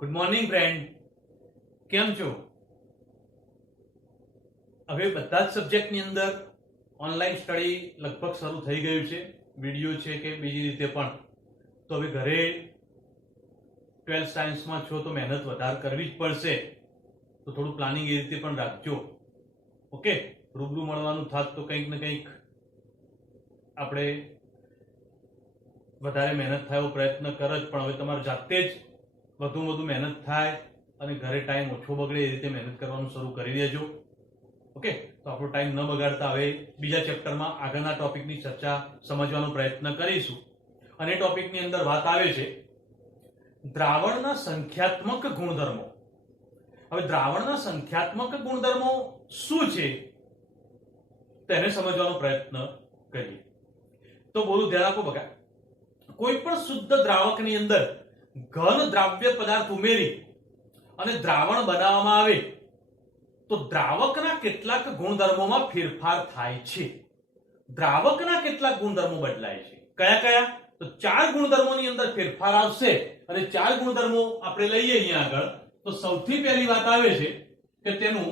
Good morning friend, કેમ છો? હવે બધા જ સબ્જેક્ટની અંદર ઓનલાઈન સ્ટડી લગભગ શરૂ થઈ ગયું છે, વિડીયો છે કે બીજી રીતે પણ. તો હવે ઘરે 12th સાયન્સમાં છો તો મહેનત વધારે કરવી જ પડશે, તો થોડું પ્લાનિંગ એ રીતે પણ રાખજો. ઓકે, રૂબરૂ મળવાનું થાત તો કંઈક ને કંઈક આપણે વધારે મહેનત થાય એવો પ્રયત્ન કર જ, પણ હવે તમારે જાતે જ વધુ મહેનત થાય અને ઘરે ટાઈમ ઓછો બગડે એ રીતે મહેનત કરવાનું શરૂ કરી દેજો. ઓકે, તો આપણો ટાઈમ ન બગાડતા હવે બીજા ચેપ્ટરમાં આગળના ટોપિકની ચર્ચા સમજવાનો પ્રયત્ન કરીશું. અને ટોપિકની અંદર વાત આવે છે દ્રાવણના સંખ્યાત્મક ગુણધર્મો. હવે દ્રાવણના સંખ્યાત્મક ગુણધર્મો શું છે તેને સમજવાનો પ્રયત્ન કરીએ. તો બોલું ધ્યાન આપો બકા. કોઈ પણ શુદ્ધ દ્રાવકની અંદર ઘન દ્રાવ્ય પદાર્થ ઉમેરી અને દ્રાવણ બનાવવામાં આવે તો દ્રાવકના કેટલાક ગુણધર્મોમાં ફેરફાર થાય છે. દ્રાવકના કેટલાક ગુણધર્મો બદલાય છે. કયા કયા? તો 4 ગુણધર્મોની અંદર ફેરફાર આવશે. અને 4 ગુણધર્મો આપણે લઈએ અહીંયા આગળ. તો સૌથી પહેલી વાત આવે છે કે તેનું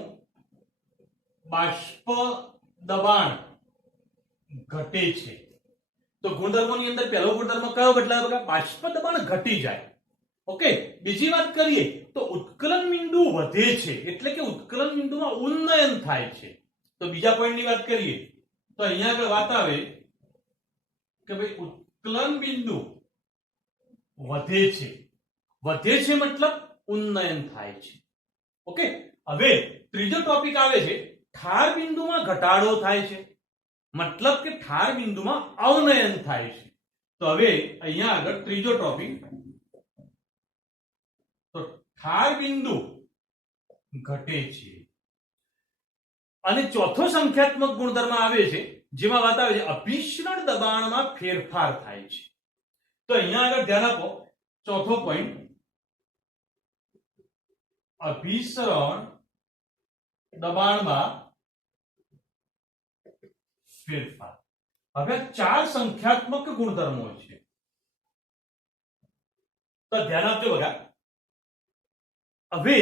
બાષ્પ દબાણ ઘટે છે. તો ગુણધર્મોની અંદર પહેલો ગુણધર્મ કયો બદલાયો? બાષ્પ દબાણ ઘટી જાય. ઓકે, બીજી વાત કરીએ તો ઉત્કલન બિંદુ વધે છે, એટલે કે ઉત્કલન બિંદુમાં ઉન્નયન થાય છે. તો બીજા પોઈન્ટની વાત કરીએ તો અહીંયા આગળ વાત આવે કે ભાઈ ઉત્કલન બિંદુ વધે છે. વધે છે મતલબ ઉન્નયન થાય છે. ઓકે, હવે ત્રીજો ટોપિક આવે છે ઠાર બિંદુમાં ઘટાડો થાય છે, મતલબ કે ઠાર બિંદુમાં અવનયન થાય છે. તો હવે અહીંયા આગળ ત્રીજો ટોપિક, તો ઠાર બિંદુ ઘટે છે. અને ચોથો સંખ્યાત્મક ગુણધર્મ આવે છે જેમાં વાત આવે છે અભિસરણ દબાણમાં ફેરફાર થાય છે. તો અહીંયા આગળ ધ્યાન આપો, ચોથો પોઈન્ટ અભિસરણ દબાણમાં ફેરફાર. હવે 4 સંખ્યાત્મક ગુણધર્મો છે, તો ધ્યાન આપજો બગા. હવે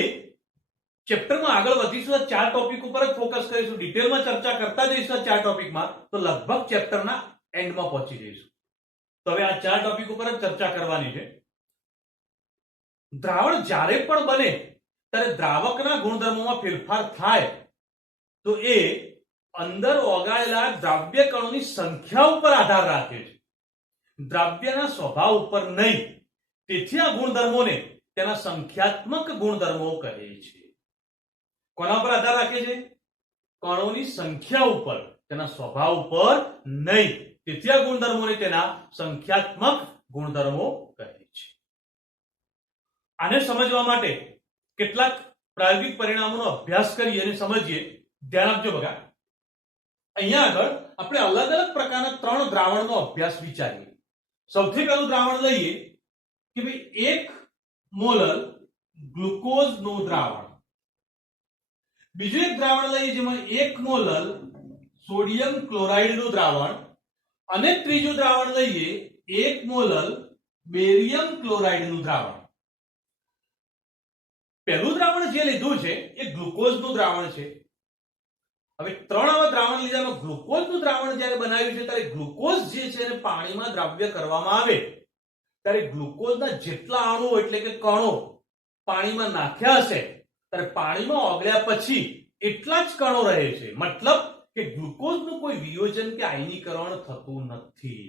ચેપ્ટરમાં આગળ વધીશું, 4 ટોપિક ઉપર જ ફોકસ કરીશું, ડિટેલમાં ચર્ચા કરતા જઈશું 4 ટોપિકમાં, તો લગભગ ચેપ્ટરના એન્ડમાં પહોંચી જઈશું. તો હવે આ 4 ટોપિક ઉપર જ ચર્ચા કરવાની છે. દ્રાવણ જ્યારે પણ બને ત્યારે દ્રાવકના ગુણધર્મોમાં ફેરફાર થાય તો એ અંદર ઓગાળેલા દ્રાવ્ય કણોની સંખ્યા ઉપર આધાર રાખે છે, દ્રાવ્યના સ્વભાવ ઉપર નહીં. તેથી આ ગુણધર્મોને તેના સંખ્યાત્મક ગુણધર્મો કહે છે. કોના પર આધાર રાખે છે? કણોની સંખ્યા ઉપર, તેના સ્વભાવ ઉપર નહીં. તેથી આ ગુણધર્મોને તેના સંખ્યાત્મક ગુણધર્મો કહે છે. આને સમજવા માટે કેટલાક પ્રાયોગિક પરિણામોનો અભ્યાસ કરી અને સમજીએ. ધ્યાન આપજો બગા. અહીંયા આગળ આપણે અલગ અલગ પ્રકારના 3 દ્રાવણનો અભ્યાસ વિચારીએ. સૌથી પહેલું દ્રાવણ લઈએ કે ભાઈ 1 મોલર ગ્લુકોઝનું દ્રાવણ. બીજું એક દ્રાવણ લઈએ જેમાં 1 મોલર સોડિયમ ક્લોરાઇડનું દ્રાવણ. અને ત્રીજું દ્રાવણ લઈએ 1 મોલર બેરિયમ ક્લોરાઇડનું દ્રાવણ. પહેલું દ્રાવણ જે લીધું છે એ ગ્લુકોઝનું દ્રાવણ છે. હવે 3 આવા દ્રાવણ લીધામાં ગ્લુકોઝનું દ્રાવણ જ્યારે બનાવ્યું છે ત્યારે ગ્લુકોઝ જે છે એને પાણીમાં દ્રાવ્ય કરવામાં આવે ત્યારે ગ્લુકોઝના જેટલા અણુઓ એટલે કે કણો પાણીમાં નાખ્યા હશે ત્યારે પાણીમાં ઓગળ્યા પછી એટલા જ કણો રહે છે. મતલબ કે ગ્લુકોઝનું કોઈ વિયોજન કે આયનીકરણ થતું નથી.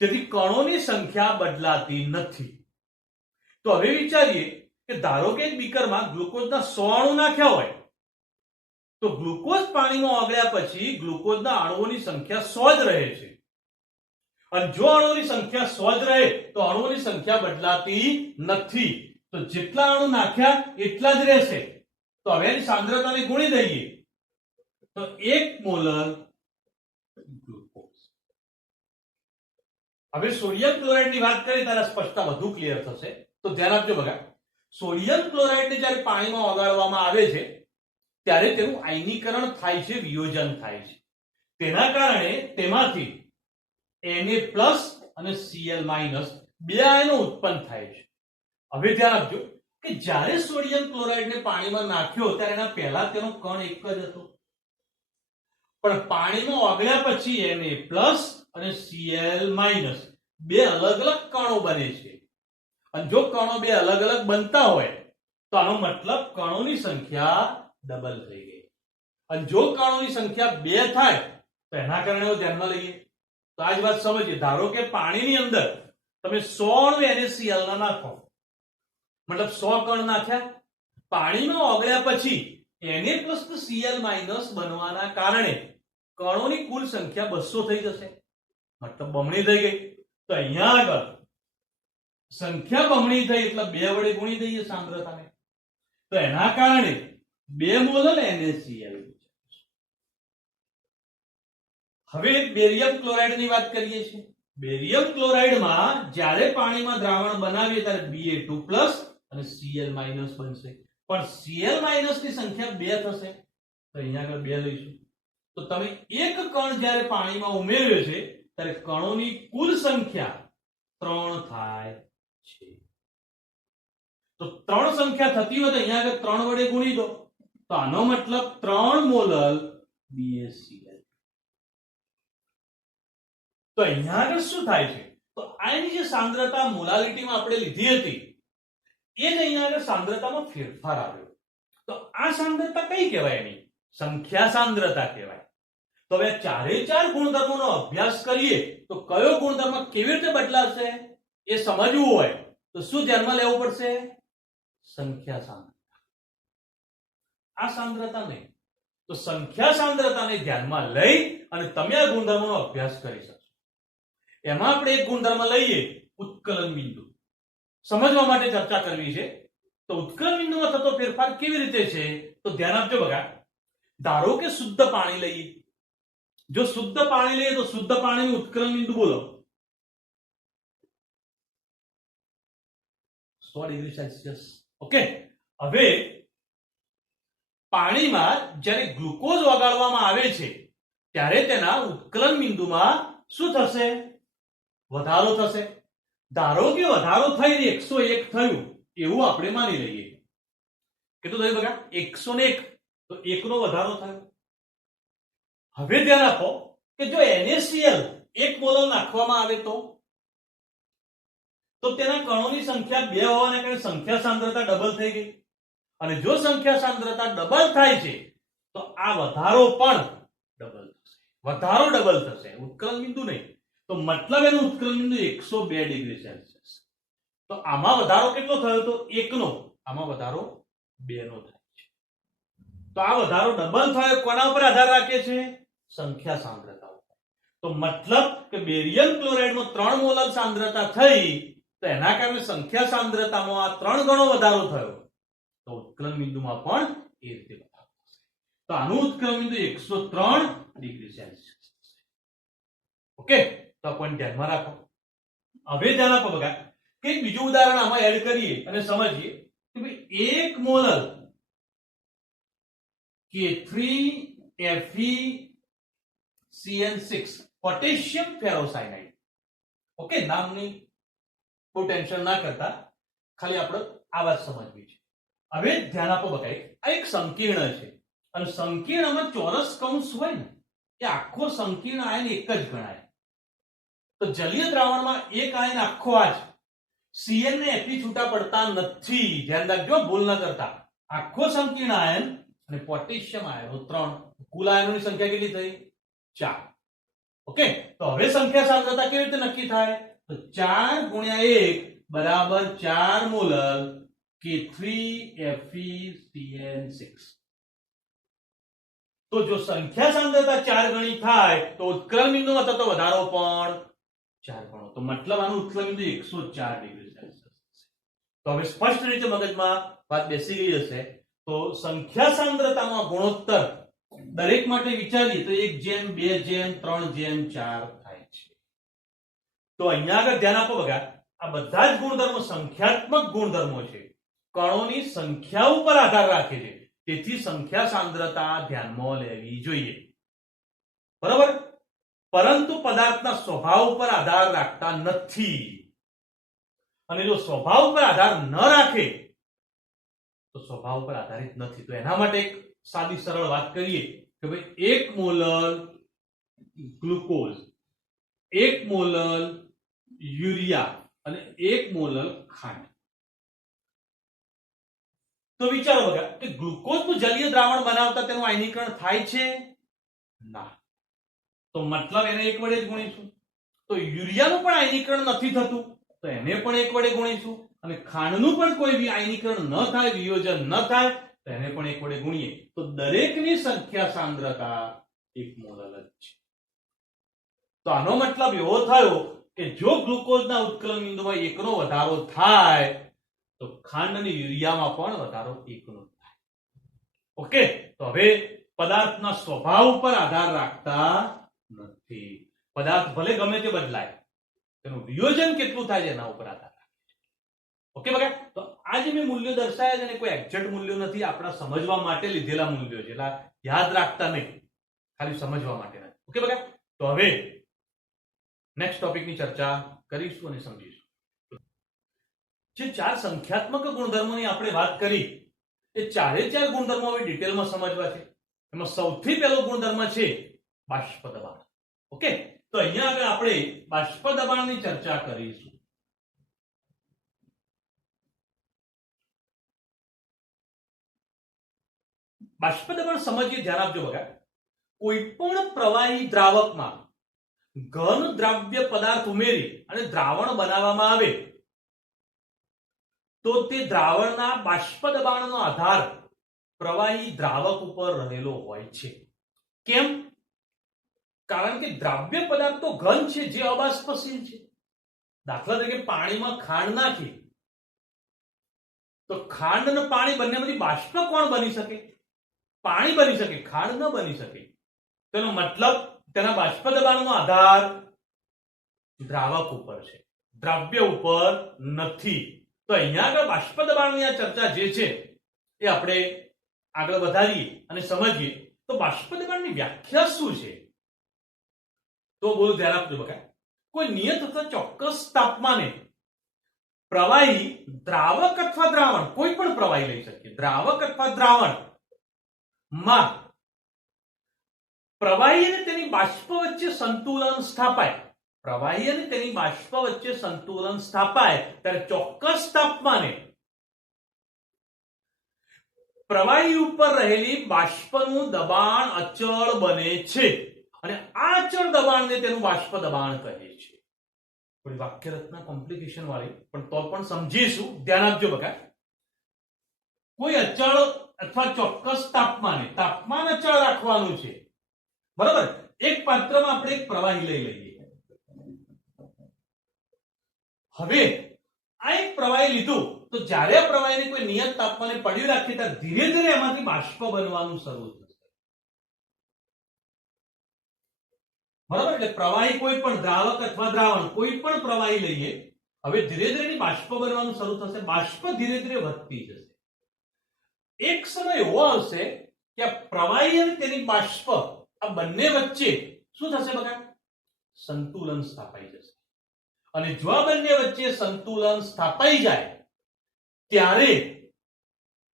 તેથી કણોની સંખ્યા બદલાતી નથી. તો હવે વિચારીએ કે ધારો કે એક બીકરમાં ગ્લુકોઝના 100 અણુ નાખ્યા હોય તો ગ્લુકોઝ પાણીમાં ઓગળ્યા પછી ગ્લુકોઝના અણુઓની સંખ્યા 100 જ રહે છે. અને જો અણુઓની સંખ્યા 100 જ રહે તો અણુઓની સંખ્યા બદલાતી નથી. તો જેટલા અણુ નાખ્યા એટલા જ રહેશે. તો હવે એની સાંદ્રતાને ગુણી દઈએ તો 1 મોલર ગ્લુકોઝ. હવે સોડિયમ ક્લોરાઇડની વાત કરીએ ત્યારે સ્પષ્ટતા વધુ ક્લિયર થશે. તો ધ્યાન આપજો બગા. સોડિયમ ક્લોરાઇડને જ્યારે પાણીમાં ઓગાળવામાં આવે છે ત્યારે તેનું આયનીકરણ થાય છે, વિયોજન થાય છે. તેના કારણે તેમાંથી Na+ અને Cl- બે આયનો ઉત્પન્ન થાય છે. હવે ધ્યાન આપજો, કે જ્યારે સોડિયમ ક્લોરાઇડને પાણીમાં નાખ્યો ત્યારે એના પહેલા તેનો કણ એક જ હતો, પણ પાણીમાં ઓગળ્યા પછી Na+ અને Cl- બે અલગ અલગ કણો બને છે. અને જો કણો બે અલગ અલગ બનતા હોય તો આનો મતલબ કણોની સંખ્યા ડબલ થઈ ગઈ. અને જો કણોની સંખ્યા 2 થાય તો એના કારણે ધ્યાનમાં લઈએ તો આ જ વાત સમજીએ. ધારો કે પાણીની અંદર તમે 100 NaCl ના નાખો, મતલબ 100 કણ નાખ્યા, પાણીમાં ઓગળ્યા પછી Na+ Cl- બનવાના કારણે કણોની કુલ સંખ્યા 200 થઈ જશે, મતલબ બમણી થઈ ગઈ. તો અહીંયા આગળ સંખ્યા બમણી થઈ એટલે 2 વડે ગુણી દઈએ સાંદ્રતાને, તો એના કારણે 2 મોલ NaCl. હવે બેરિયમ ક્લોરાઇડ ની વાત કરીએ છીએ. બેરિયમ ક્લોરાઇડમાં જ્યારે પાણીમાં દ્રાવણ બનાવીએ ત્યારે Ba2+ અને Cl- બનશે, પણ Cl- ની સંખ્યા 2 થશે, તો અહીંયા આગળ 2 લઈશું. તો તમે એક કણ જ્યારે પાણીમાં ઉમેર્યો છે ત્યારે કણોની કુલ સંખ્યા 3 થાય છે. તો 3 સંખ્યા થતી હોય તો અહીંયા આગળ 3 વડે ગુણી દો, તો આનો મતલબ 3 મોલ BaCl. તો અહીંયા આગળ શું થાય છે, તો આની જે સાંદ્રતા મોલાલિટીમાં આપણે લીધી હતી એ જ અહીંયા આગળ સાંદ્રતામાં ફેરફાર આવ્યો. તો આ સાંદ્રતા કઈ કહેવાય? એની સંખ્યા સાંદ્રતા કહેવાય. તો હવે ચારે ચાર ગુણધર્મોનો અભ્યાસ કરીએ તો કયો ગુણધર્મ કેવી રીતે બદલાશે એ સમજવું હોય તો શું ધ્યાનમાં લેવું પડશે? સંખ્યા સાંદ્રતા. આ સાંદ્રતા નહીં. તો સંખ્યા સાંદ્રતાને ધ્યાનમાં લઈ અને તમે આ ગુણધર્મોનો અભ્યાસ કરી શકશો. એમાં આપણે એક ગુણધર્મ લઈએ, ઉત્કલન બિંદુ. સમજવા માટે ચર્ચા કરવી છે. તો ઉત્કલન બિંદુમાં થતો ફેરફાર કેવી રીતે છે તો ધ્યાન આપજો. બગા, ધારો કે શુદ્ધ પાણી લઈએ. જો શુદ્ધ પાણી લઈએ તો શુદ્ધ પાણીનું ઉત્કલન બિંદુ બોલો 100 ડિગ્રી સેલ્સિયસ. ઓકે, હવે પાણીમાં જ્યારે ગ્લુકોઝ ઓગાળવામાં આવે છે ત્યારે તેના ઉત્કલન બિંદુમાં શું થશે? વધારો થશે. ધારો કે વધારો થઈને 101 થયું એવું આપણે માની લઈએ. કેટલું થયું બગા? 101. તો 1 નો વધારો થયો. હવે ધ્યાન આપો કે જો NaCl 1 મોલ નાખવામાં આવે તો તેના કણોની સંખ્યા 2 હોવાને કારણે સંખ્યા સાંદ્રતા ડબલ થઈ ગઈ. અને જો સંખ્યા સાંદ્રતા ડબલ થાય છે તો આ વધારો પણ ડબલ થશે. વધારો ડબલ થશે, ઉત્કલન બિંદુ નહીં. તો મતલબ એનું ઉત્કલન બિંદુ 102 ડિગ્રી સેલ્સિયસ. તો આમાં વધારો કેટલો થયો? તો 1 નો. આમાં વધારો 2 નો થાય છે. તો આ વધારો ડબલ થયો કોના ઉપર આધાર રાખે છે? સંખ્યા સાંદ્રતા ઉપર. તો મતલબ કે બેરિયમ ક્લોરાઇડમાં 3 મોલર સાંદ્રતા થઈ તો એના કારણે સંખ્યા સાંદ્રતામાં આ 3 ગણો વધારો થયો. તો ઉત્કલન બિંદુમાં પણ એ રીતે વધારો થશે. તો આનું ઉત્કલન બિંદુ 103 ડિગ્રી સેલ્સિયસ. ઓકે, તો આ પોઈન્ટ ધ્યાનમાં રાખો. હવે ધ્યાન આપો બગા કે બીજું ઉદાહરણ આમાં એડ કરીએ અને સમજીએ કે ભાઈ 1 મોલર K3FeCN6 પોટેશિયમ ફેરોસાયનાઇડ. ઓકે, નામની બહુ ટેન્શન ના કરતા, ખાલી આપણે આ વાત સમજવી છે. હવે ધ્યાન આપો બકાઈ, આ એક સંકીર્ણ છે અને સંકીર્ણમાં ચોરસ કૌંસ હોય ને એ આખો સંકીર્ણ આયન એક જ ગણાય. તો જલીય દ્રાવણમાં એક આયન આખો આ જ Cl ને Fe છૂટા પડતા નથી. ધ્યાન રાખજો, ભૂલ ન કરતા. આખો સંકીર્ણ આયન અને પોટેશિયમ આયનો 3. કુલ આયનોની સંખ્યા કેટલી થઈ? 4. ઓકે, તો હવે સંખ્યા સાંદ્રતા કેવી રીતે નક્કી થાય? તો 4 ગુણ્યા 1 બરાબર 4 મોલર K3FeCN6. તો જો સંખ્યા સાંદ્રતા 4 ગણી થાય તો ઉત્કલન બિંદુમાં થતો વધારો પણ 4 ગણો. તો મતલબ આનું ઉત્કલન બિંદુ 104 ડિગ્રી સેલ્સિયસ. તો હવે સ્પષ્ટ રીતે મગજમાં વાત બેસી ગઈ હશે. તો સંખ્યા સાંદ્રતામાં ગુણોત્તર દરેક માટે વિચારીએ તો 1:2:3:4 થાય છે. તો અહીંયા આગળ ધ્યાન આપો બગા, આ બધા જ ગુણધર્મો સંખ્યાત્મક ગુણધર્મો છે, કણોની સંખ્યા ઉપર આધાર રાખે છે. તેથી સંખ્યા સાંદ્રતા ધ્યાનમાં લેવી જોઈએ. બરાબર? પરંતુ પદાર્થના સ્વભાવ ઉપર આધાર રાખતા નથી. અને જો સ્વભાવ ઉપર આધાર ન રાખે તો સ્વભાવ પર આધારિત નથી. તો એના માટે એક સાદી સરળ વાત કરીએ કે ભાઈ 1 મોલર ગ્લુકોઝ, 1 મોલર યુરિયા અને 1 મોલર ખાંડ. તો વિચારો બગા કે ગ્લુકોઝનું જલીય દ્રાવણ બનાવતા તેનું આયનીકરણ થાય છે? ના. તો મતલબ એને 1 વડે જ ગુણીશું. તો યુરિયાનું પણ આયનીકરણ નથી થતું, તો એને પણ 1 વડે ગુણીશું. અને ખાંડનું પણ કોઈ બી આયનીકરણ ન થાય, વિયોજન ન થાય, તો એને પણ 1 વડે ગુણીએ. તો દરેકની સંખ્યા સાંદ્રતા 1 મોલર જ છે. તો આનો મતલબ એવો થયો કે જો ગ્લુકોઝના ઉત્કલન બિંદુમાં 1 નો વધારો થાય તો ખાંડ અને યુરિયામાં પણ વધારો 1 નો થાય. ઓકે, તો હવે પદાર્થના સ્વભાવ પર આધાર રાખતા નથી. પદાર્થ ભલે ગમે તે બદલાય, તેનું વિયોજન કેટલું થાય છે એના ઉપર આધાર રાખે છે. ઓકે બગા, તો આ જે મેં મૂલ્યો દર્શાવ્યા છે ને કોઈ એક્ઝેક્ટ મૂલ્યો નથી, આપણા સમજવા માટે લીધેલા મૂલ્યો છે, એટલે યાદ રાખતા નહીં, ખાલી સમજવા માટે. ઓકે બગા, તો હવે નેક્સ્ટ ટોપિકની ચર્ચા કરીશું અને સમજીશું. જે 4 સંખ્યાત્મક ગુણધર્મોની આપણે વાત કરી, એ 4 ગુણધર્મો હવે ડિટેલમાં સમજવા છે. એમાં સૌથી પહેલો ગુણધર્મ છે બાષ્પ દબાણ. ઓકે, તો અહીંયા આગળ આપણે બાષ્પ દબાણની ચર્ચા કરીશું. બાષ્પ દબાણ સમજીએ, ધ્યાન આપજો બગા. કોઈ પણ પ્રવાહી દ્રાવકમાં ઘન દ્રાવ્ય પદાર્થ ઉમેરી અને દ્રાવણ બનાવવામાં આવે તો તે દ્રાવણના બાષ્પ દબાણનો આધાર પ્રવાહી દ્રાવક ઉપર રહેલો હોય છે. કેમ? કારણ કે દ્રાવ્ય પદાર્થ તો ઘન છે, જે અબાષ્પશીલ છે. દાખલા તરીકે પાણીમાં ખાંડ નાખી તો ખાંડ અને પાણી બંનેમાંથી બાષ્પ કોણ બની શકે? પાણી બની શકે, ખાંડ ન બની શકે. તેનો મતલબ તેના બાષ્પ દબાણનો આધાર દ્રાવક ઉપર છે, દ્રાવ્ય ઉપર નથી. તો અહીંયા આગળ બાષ્પ દબાણની આ ચર્ચા જે છે એ આપણે આગળ વધારીએ અને સમજીએ. તો બાષ્પ દબાણની વ્યાખ્યા શું છે? તો બહુ ધ્યાન આપજો બકા. કોઈ નિયત અથવા ચોક્કસ તાપમાને પ્રવાહી, દ્રાવક અથવા દ્રાવણ, કોઈ પણ પ્રવાહી લઈ શકીએ, દ્રાવક અથવા દ્રાવણ માં પ્રવાહી અને તેની બાષ્પ વચ્ચે સંતુલન સ્થાપાય. પ્રવાહી અને તેની બાષ્પ વચ્ચે સંતુલન સ્થાપાય ત્યારે ચોક્કસ તાપમાને પ્રવાહી ઉપર રહેલી બાષ્પનું દબાણ અચળ બને છે અને આ અચળ દબાણને તેનું બાષ્પ દબાણ કહે છે. થોડી વાક્ય રચના કોમ્પ્લિકેશન વાળી, પણ તો પણ સમજીશું. ધ્યાન આપજો બકા. કોઈ અચળ અથવા ચોક્કસ તાપમાને, તાપમાન અચળ રાખવાનું છે, બરાબર? એક પાત્રમાં આપણે એક પ્રવાહી લઈ લઈએ. હવે આ એક પ્રવાહી લીધું તો જ્યારે આ પ્રવાહીને કોઈ નિયત તાપમાને પડ્યું રાખીએ ત્યારે ધીરે ધીરે એમાંથી બાષ્પ બનવાનું શરૂ થશે, બરાબર? એટલે પ્રવાહી કોઈ પણ દ્રાવક અથવા દ્રાવણ કોઈ પણ પ્રવાહી લઈએ, હવે ધીરે ધીરે એની બાષ્પ બનવાનું શરૂ થશે, બાષ્પ ધીરે ધીરે વધતી જશે. એક સમય એવો આવશે કે આ પ્રવાહી અને તેની બાષ્પ આ બંને વચ્ચે શું થશે બકા? સંતુલન સ્થાપાઈ જશે. અને જો આ બંને વચ્ચે સંતુલન સ્થાપાઈ જાય ત્યારે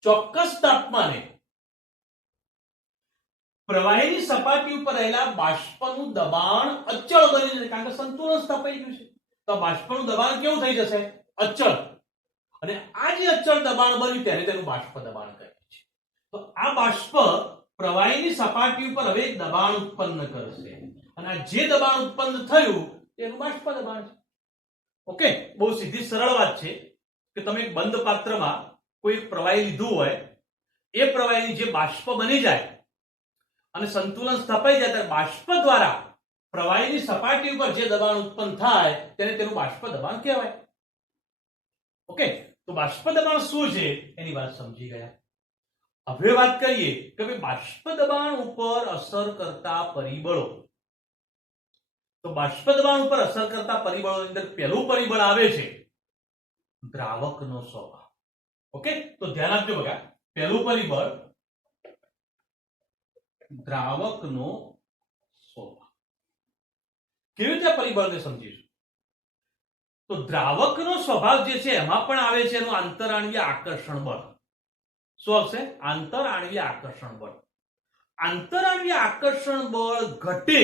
ચોક્કસ તાપમાને પ્રવાહીની સપાટી ઉપર રહેલા બાષ્પનું દબાણ અચળ બની જશે, કારણ કે સંતુલન સ્થાપાઈ ગયું છે. તો બાષ્પનું દબાણ કેવું થઈ જશે? અચળ. અને આ જે અચળ દબાણ બન્યું ત્યારે તેનું બાષ્પ દબાણ કહે છે. તો આ બાષ્પ પ્રવાહીની સપાટી ઉપર હવે દબાણ ઉત્પન્ન કરશે અને આ જે દબાણ ઉત્પન્ન થયું તેનું બાષ્પ દબાણ છે. ઓકે, બહુ સીધી સરળ વાત છે કે તમે એક બંધ પાત્રમાં કોઈ પ્રવાહી લીધું હોય, એ પ્રવાહીની જે બાષ્પ બની જાય અને સંતુલન સ્થપાઈ જાય ત્યારે બાષ્પ દ્વારા પ્રવાહીની સપાટી ઉપર જે દબાણ ઉત્પન્ન થાય તેને તેનું બાષ્પ દબાણ કહેવાય. ઓકે, તો બાષ્પ દબાણ શું છે એની વાત સમજી ગયા. હવે વાત કરીએ કે ભાઈ બાષ્પ દબાણ ઉપર અસર કરતા પરિબળો. તો બાષ્પ દબાણ ઉપર અસર કરતા પરિબળોની અંદર પહેલું પરિબળ આવે છે દ્રાવકનો સ્વભાવ. ઓકે, તો ધ્યાન આપજો બગા. પહેલું પરિબળ દ્રાવકનો સ્વભાવ. કેવી રીતે પરિબળને સમજીશું? તો દ્રાવકનો સ્વભાવ જે છે એમાં પણ આવે છે એનું આંતરાણ્વીય આકર્ષણ બળ. શું આવશે? આંતરઆણ્વીય આકર્ષણ બળ. આંતરઆણ્વીય આકર્ષણ બળ ઘટે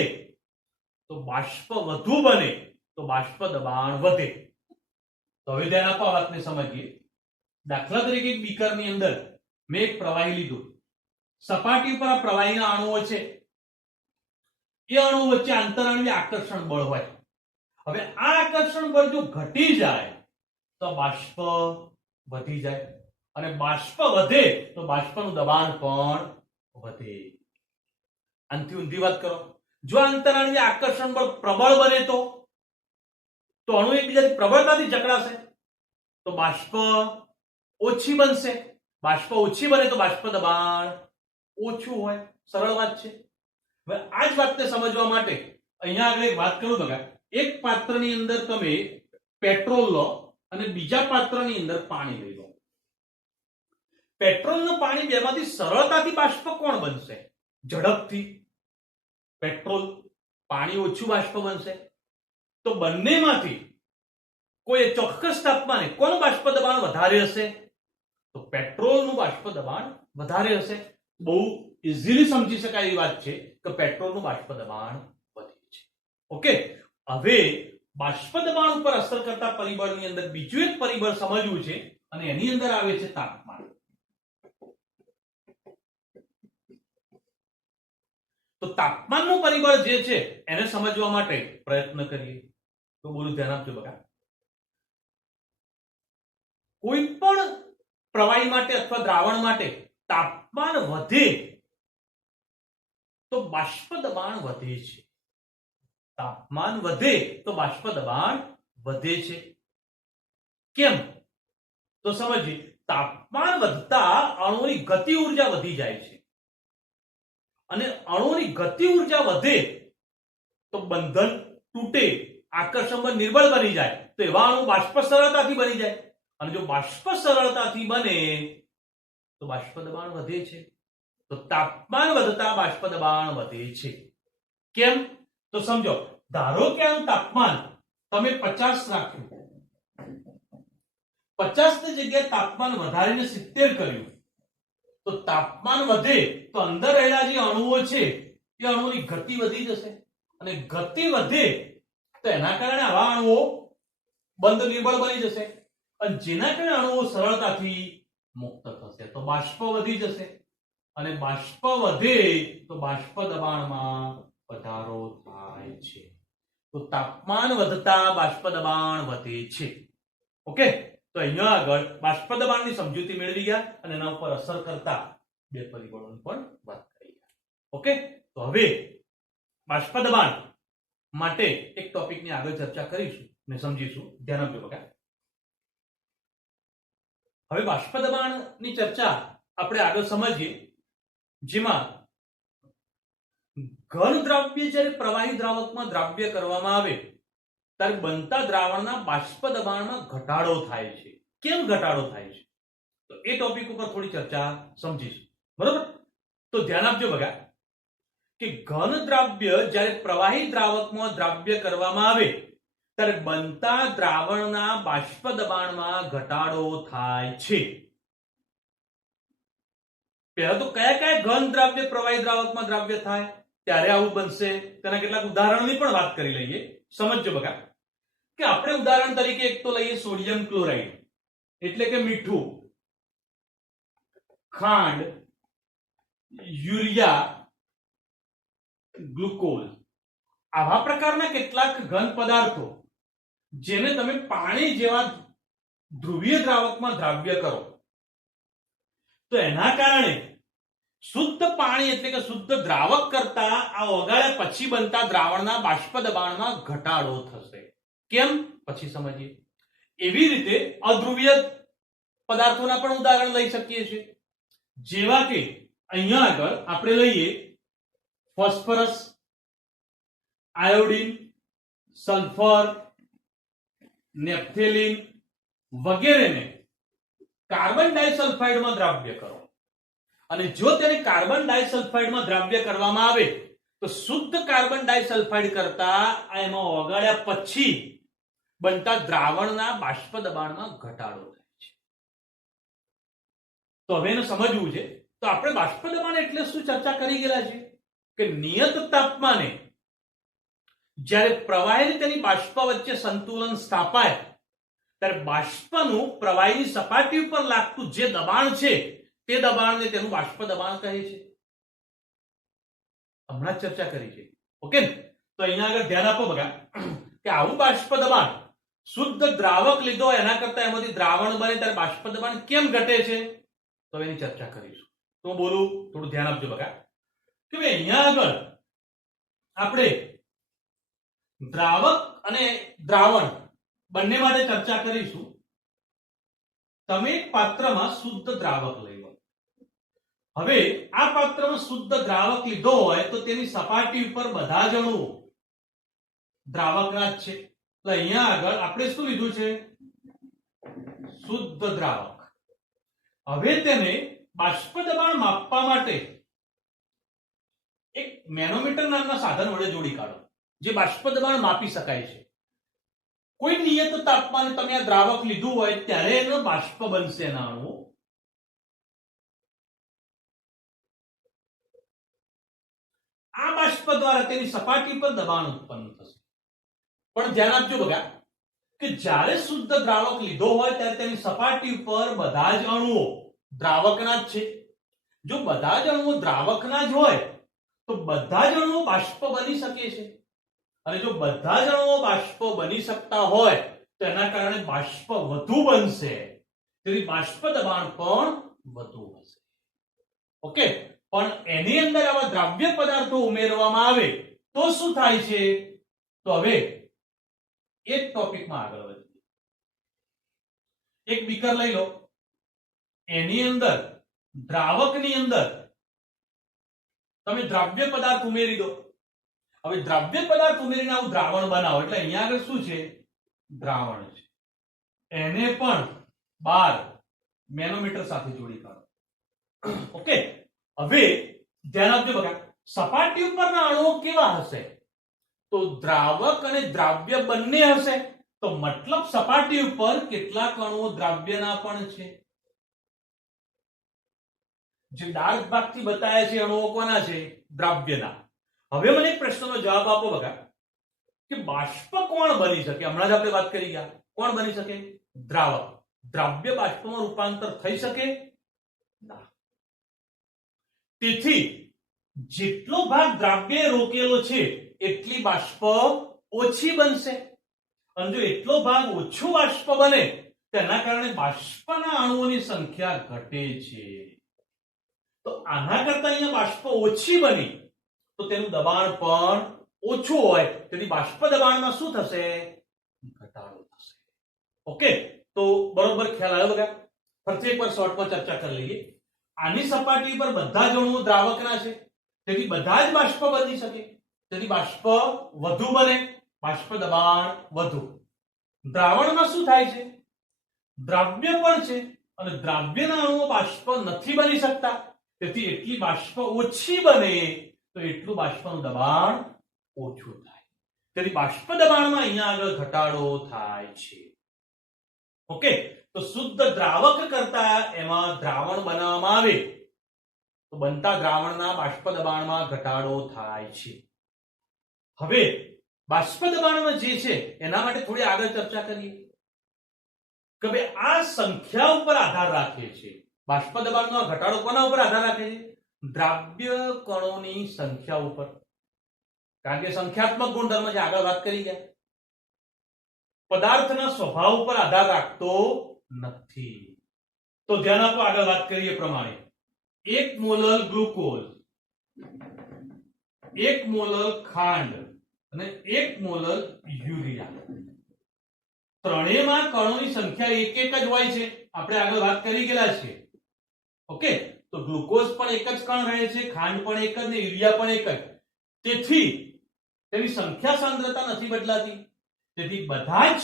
તો બાષ્પ વધુ બને તો બાષ્પ દબાણ વધે. તો હવે ધ્યાન આપો, વાતને સમજીએ. દાખલા તરીકે એક બીકરની અંદર મેં એક પ્રવાહી લીધું. સપાટી પર આ પ્રવાહીના અણુઓ છે. એ અણુ વચ્ચે આંતરઆણ્વીય આકર્ષણ બળ હોય. હવે આ આકર્ષણ બળ જો ઘટી જાય તો બાષ્પ વધી જાય, અને બાષ્પ વધે તો બાષ્પનું દબાણ પણ વધે. આનાથી ઊંધી વાત કરો. જો આંતરઆણ્વીય આકર્ષણ બળ પ્રબળ બને તો અણુ એકબીજાથી પ્રબળતાથી જકડાશે તો બાષ્પ ઓછી બનશે. બાષ્પ ઓછી બને તો બાષ્પ દબાણ ઓછું હોય. સરળ વાત છે. હવે આ જ વાતને સમજવા માટે અહીંયા આગળ એક વાત કરું તો કે એક પાત્રની અંદર તમે પેટ્રોલ લો અને બીજા પાત્રની અંદર પાણી લઈ લો. પેટ્રોલ અને પાણી બેમાંથી સરળતાથી બાષ્પ કોણ બનશે? ઝડપથી પેટ્રોલ. પાણી ઓછું બાષ્પ બનશે. તો બંનેમાંથી કોઈ ચોક્કસ તાપમાને કોનું બાષ્પ દબાણ વધારે હશે? તો પેટ્રોલનું બાષ્પ દબાણ વધારે હશે. બહુ ઇઝીલી સમજી શકાય એવી વાત છે કે પેટ્રોલનું બાષ્પ દબાણ વધે છે. ઓકે. હવે બાષ્પ દબાણ ઉપર અસર કરતા પરિબળની અંદર બીજું એક પરિબળ સમજવું છે, અને એની અંદર આવે છે તાપમાન. તો તાપમાનનું પરિબળ જે છે એને સમજવા માટે પ્રયત્ન કરીએ. તો બોલું, ધ્યાન આપજો બકા. કોઈ પણ પ્રવાહી માટે અથવા દ્રાવણ માટે તાપમાન વધે તો બાષ્પ દબાણ વધે છે. તાપમાન વધે તો બાષ્પ દબાણ વધે છે. કેમ? તો સમજીએ. તાપમાન વધતા અણુની ગતિ ઉર્જા વધી જાય છે, અને અણુની ગતિ ઉર્જા વધે તો બંધન તૂટે, આકર્ષણ બળ નિર્બળ બની જાય. તો એવા અણુ બાષ્પ સરળતાથી બની જાય, અને જો બાષ્પ સરળતાથી બને તો બાષ્પ દબાણ વધે છે. તો તાપમાન વધતા બાષ્પ દબાણ વધે છે. કેમ? તો સમજો. ધારો કે આનું તાપમાન તમે 50 રાખ્યું, 50 ની જગ્યાએ તાપમાન વધારીને 70 કર્યું, તો તાપમાન વધે તો અંદર રહેલા જે અણુઓ છે એ અણુની ગતિ વધી જશે, અને ગતિ વધે તો એના કારણે આવા અણુઓ બંધ નિર્બળ બની જશે, અને જેના કારણે અણુઓ સરળતાથી મુક્ત થશે. તો બાષ્પ વધી જશે, અને બાષ્પ વધે તો બાષ્પ દબાણમાં વધારો થાય છે. તો તાપમાન વધતા બાષ્પ દબાણ વધે છે. ઓકે. તો અહીંયા આગળ બાષ્પ દબાણની સમજૂતી મેળવી ગયા, અને એના ઉપર અસર કરતા બે પરિબળોની પણ વાત કરી ગયા. ઓકે. તો હવે બાષ્પ દબાણ માટે એક ટોપિકની આગળ ચર્ચા કરીશું ને સમજીશું. ધ્યાન આપજો બકા. હવે બાષ્પ દબાણની ચર્ચા આપણે આગળ સમજીએ, જેમાં ઘન દ્રવ્ય જ્યારે પ્રવાહી દ્રાવકમાં દ્રાવ્ય કરવામાં આવે ત્યારે બનતા દ્રાવણના બાષ્પ દબાણમાં ઘટાડો થાય છે. કેમ ઘટાડો થાય છે? તો એ ટોપિક ઉપર થોડી ચર્ચા સમજીશું. બરોબર? તો ધ્યાન આપજો બગા કે ઘન દ્રાવ્ય જ્યારે પ્રવાહી દ્રાવકમાં દ્રાવ્ય કરવામાં આવે ત્યારે બનતા દ્રાવણના બાષ્પ દબાણમાં ઘટાડો થાય છે. પહેલા તો કયા કયા ઘન દ્રાવ્ય પ્રવાહી દ્રાવકમાં દ્રાવ્ય થાય ત્યારે આવું બનશે તેના કેટલાક ઉદાહરણોની પણ વાત કરી લઈએ. સમજજો બગા કે આપણે ઉદાહરણ તરીકે એક તો લઈએ સોડિયમ ક્લોરાઇડ, એટલે કે મીઠું, ખાંડ, યુરિયા, ગ્લુકોઝ. આવા પ્રકારના કેટલાક ઘન પદાર્થો જેને તમે પાણી જેવા ધ્રુવીય દ્રાવકમાં દ્રાવ્ય કરો તો એના કારણે શુદ્ધ પાણી એટલે કે શુદ્ધ દ્રાવક કરતા આ ઓગાળ્યા પછી બનતા દ્રાવણના બાષ્પ દબાણમાં ઘટાડો થશે. કેમ? પછી સમજીએ. એવી રીતે અધ્રુવીય પદાર્થોના પણ ઉદાહરણ લઈ શકીએ છીએ, જેવા કે અહીંયા આગળ આપણે લઈએ ફોસ્ફરસ, આયોડિન, સલ્ફર, નેપ્થેલિન વગેરેને કાર્બન ડાઇસલ્ફાઇડમાં દ્રાવ્ય કરો, અને જો તેને કાર્બન ડાઇસલ્ફાઇડમાં દ્રાવ્ય કરવામાં આવે તો શુદ્ધ કાર્બન ડાઇસલ્ફાઇડ કરતા એમાં ઓગાળ્યા પછી બનતા દ્રાવણના બાષ્પ દબાણમાં ઘટાડો થાય છે. તો હવે એને સમજવું છે. તો આપણે બાષ્પ દબાણ એટલે શું ચર્ચા કરી ગયેલા છે કે નિયત તાપમાને જ્યારે પ્રવાહી તેની બાષ્પ વચ્ચે સંતુલન સ્થાપાય ત્યારે બાષ્પનું પ્રવાહીની સપાટી ઉપર લાગતું જે દબાણ છે તે દબાણને તેનું બાષ્પ દબાણ કહે છે. હમણાં જ ચર્ચા કરી છે. ઓકે, તો અહીંયા આગળ ધ્યાન આપો બગા કે આવું બાષ્પ દબાણ શુદ્ધ દ્રાવક લીધો એના કરતા એમાંથી દ્રાવણ બને ત્યારે બાષ્પ દબાણ કેમ ઘટે છે તો એની ચર્ચા કરીશું. તો બોલું, થોડું ધ્યાન આપજો બગા કે ભાઈ અહીંયા આગળ આપણે દ્રાવક અને દ્રાવણ બંને માટે ચર્ચા કરીશું. તમે એક પાત્રમાં શુદ્ધ દ્રાવક લઈ લો. હવે આ પાત્રમાં શુદ્ધ દ્રાવક લીધો હોય તો તેની સપાટી ઉપર બધા જ અણુઓ દ્રાવકના જ છે. તો અહીંયા આગળ આપણે શું લીધું છે? શુદ્ધ દ્રાવક. હવે તેને બાષ્પ દબાણ માપવા માટે એક મેનોમીટર નામના સાધન વડે જોડી કાઢો જે બાષ્પ દબાણ માપી શકાય છે. કોઈ નિયત તાપમાને તમે આ દ્રાવક લીધું હોય ત્યારે એનો બાષ્પ બનશે એના અણુઓ. આ બાષ્પ દ્વારા તેની સપાટી પર દબાણ ઉત્પન્ન થશે. પણ ધ્યાન આપજો બગા કે જ્યારે શુદ્ધ દ્રાવક લીધો હોય ત્યારે તેની સપાટી ઉપર બધા જ અણુઓ દ્રાવકના જ છે. જો બધા જ અણુઓ દ્રાવકના જ હોય તો બધા જ અણુઓ બાષ્પ બની શકે છે. અને જો બધા જ અણુઓ બાષ્પ બની શકતા હોય તો એના કારણે બાષ્પ વધુ બનશે. તેથી બાષ્પ દબાણ પણ વધુ હશે. ઓકે, પણ એની અંદર આવા દ્રાવ્ય પદાર્થો ઉમેરવામાં આવે તો શું થાય છે? તો હવે એક ટોપિકમાં આગળ વધીએ. એક બીકર લઈ લો, એની અંદર દ્રાવકની અંદર તમે દ્રાવ્ય પદાર્થ ઉમેરી દો. હવે દ્રાવ્ય પદાર્થ ઉમેરીને આવું દ્રાવણ બનાવો એટલે અહીંયા આગળ શું છે? દ્રાવણ છે. એને પણ 12 મેનોમીટર સાથે જોડી કાઢો. ઓકે, હવે ધ્યાન આપજો બગા સપાટી ઉપરના અણુઓ કેવા હશે? તો દ્રાવક અને દ્રાવ્ય બંને હશે. તો મતલબ સપાટી ઉપર કેટલાક અણુઓ દ્રાવ્યના પણ છે. જે ડાર્ક ભાગથી બતાવ્યા છે અણુઓ કોના છે? દ્રાવ્યના. હવે મને એક પ્રશ્નનો જવાબ આપો બગા કે બાષ્પ કોણ બની શકે? હમણાં જ આપણે વાત કરી ગયા. કોણ બની શકે? દ્રાવક. દ્રાવ્ય બાષ્પમાં રૂપાંતર થઈ શકે ના. તેથી જેટલો ભાગ દ્રાવ્ય રોકેલો છે એટલી બાષ્પ ઓછી બનશે. અને જો એટલો ભાગ ઓછો બાષ્પ બને તેના કારણે બાષ્પના અણુઓની સંખ્યા ઘટે છે. તો આના કરતા અહીંયા બાષ્પ ઓછી બની તો તેનું દબાણ પણ ઓછું હોય. તેથી બાષ્પ દબાણમાં શું થશે? ઘટાડો થશે. ઓકે, તો બરોબર ખ્યાલ આવ્યો બગા? ફરીથી એકવાર શોર્ટમાં ચર્ચા કરી લઈએ. આની સપાટી પર બધા જ અણુઓ દ્રાવકના છે તેથી બધા જ બાષ્પ બની શકે. તેથી બાષ્પ વધુ બને, બાષ્પ દબાણ વધુ. દ્રાવણમાં શું થાય છે? દ્રાવ્ય પણ છે અને દ્રાવ્યના અણુઓ બાષ્પ નથી બની શકતા. તેથી એટલી બાષ્પ ઓછી બને તો એટલું બાષ્પનું દબાણ ઓછું થાય. તેથી બાષ્પ દબાણમાં અહીંયા આગળ ઘટાડો થાય છે. ઓકે, તો શુદ્ધ દ્રાવક કરતા એમાં દ્રાવણ બનાવવામાં આવે તો બનતા દ્રાવણના બાષ્પ દબાણમાં ઘટાડો થાય છે. હવે બાષ્પ દબાણમાં જે છે એના માટે થોડી આગળ ચર્ચા કરીએ કે ભાઈ આ સંખ્યા ઉપર આધાર રાખે છે. બાષ્પ દબાણનો ઘટાડો કોના ઉપર આધાર રાખે છે? દ્રાવ્ય કણોની સંખ્યા ઉપર. કારણ કે સંખ્યાત્મક ગુણધર્મ છે, આગળ વાત કરી ગયા. પદાર્થના સ્વભાવ ઉપર આધાર રાખતો નથી. તો ધ્યાન આપો, આગળ વાત કરીએ પ્રમાણે 1 મોલર ગ્લુકોઝ, 1 મોલર ખાંડ અને 1 મોલર યુરિયા, ત્રણેયમાં કણોની સંખ્યા એક જ હોય છે. આપણે આગળ વાત કરી ગયેલા છે. ઓકે, તો ગ્લુકોઝ પણ એક જ કણ રહે છે, ખાંડ પણ એક જ ને યુરિયા પણ એક જ. તેથી તેની સંખ્યા સાંદ્રતા નથી બદલાતી. તેથી બધા જ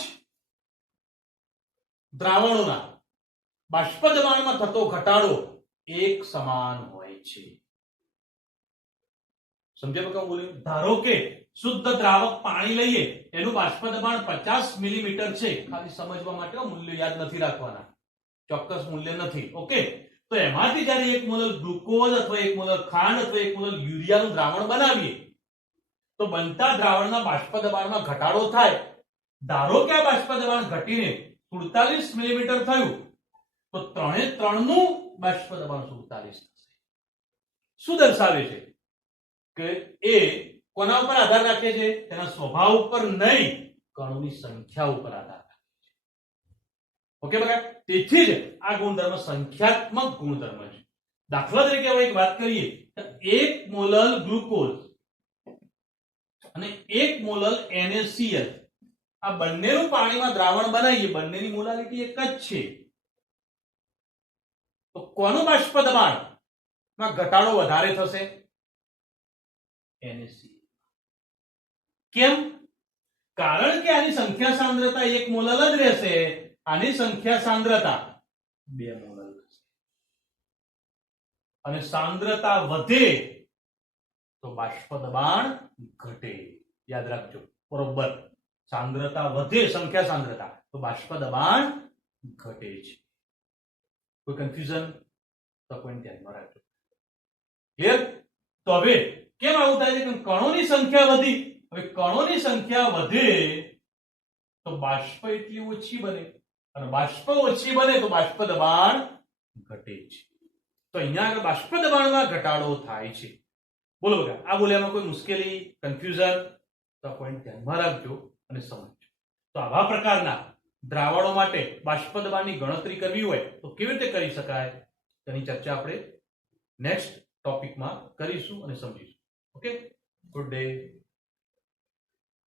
દ્રાવણોના બાષ્પ દબાણમાં થતો ઘટાડો એક સમાન હોય છે. સમજ્યા બકા બોલ્યું? ધારો કે શુદ્ધ દ્રાવક પાણી લઈએ, એનું બાષ્પ દબાણ 50 મિલીમીટર છે. ખાલી સમજવા માટે મૂલ્ય યાદ નથી રાખવાના, ચોક્કસ મૂલ્ય નથી. ઓકે, તો તો એમાંથી જ્યારે 1 મોલ ગ્લુકોઝ અથવા 1 મોલ ખાંડ અથવા 1 મોલ યુરિયાનું દ્રાવણ બનાવીએ તો બનતા દ્રાવણના બાષ્પ દબાણમાં ઘટાડો થાય. ધારો કે આ બાષ્પ દબાણ ઘટીને 47 મિલીમીટર થયું તો 3 નું બાષ્પ દબાણ 47 થશે. શું દર્શાવે છે કે એ કોના ઉપર આધાર રાખે છે? તેના સ્વભાવ ઉપર નહીં, કણોની સંખ્યા ઉપર આધાર રાખે છે. ઓકે બકા, તેથી જ આ ગુણધર્મ સંખ્યાત્મક ગુણધર્મ છે. દાખલા તરીકે હવે એક વાત કરીએ તો 1 મોલ ગ્લુકોઝ અને 1 મોલ NaCl આ બંનેનું પાણીમાં દ્રાવણ બનાવીએ, બંનેની મોલારિટી એક જ છે, તો કોનું બાષ્પ દબાણમાં ઘટાડો વધારે થશે? NaCl. કેમ? કારણ કે આની સંખ્યા સાંદ્રતા 1 મોલ જ રહેશે, આની સંખ્યા સાંદ્રતા 2 મોલ હશે. અને સાંદ્રતા વધે તો બાષ્પ દબાણ ઘટે. યાદ રાખજો, બરોબર. સાંદ્રતા વધે, સંખ્યા સાંદ્રતા, તો બાષ્પ દબાણ ઘટે છે. કોઈ કન્ફ્યુઝન? તો કોઈ ધ્યાનમાં રાખજો. ક્લિયર? તો હવે કેમ આવું થાય છે? કે કણોની સંખ્યા વધી. હવે કણોની સંખ્યા વધે તો બાષ્પ એટલી ઓછી બને, અને બાષ્પ ઓછી બને તો બાષ્પ દબાણ ઘટે છે. તો અહીંયા આગળ બાષ્પ દબાણમાં ઘટાડો થાય છે. બોલો બકા, આ બોલ્યામાં કોઈ મુશ્કેલી, કન્ફ્યુઝન? તો આ પોઈન્ટ ધ્યાનમાં રાખજો અને સમજજો. તો આવા પ્રકારના દ્રાવણો માટે બાષ્પ દબાણની ગણતરી કરવી હોય તો કેવી રીતે કરી શકાય તેની ચર્ચા આપણે નેક્સ્ટ ટોપિકમાં કરીશું અને સમજીશું. Okay, good day.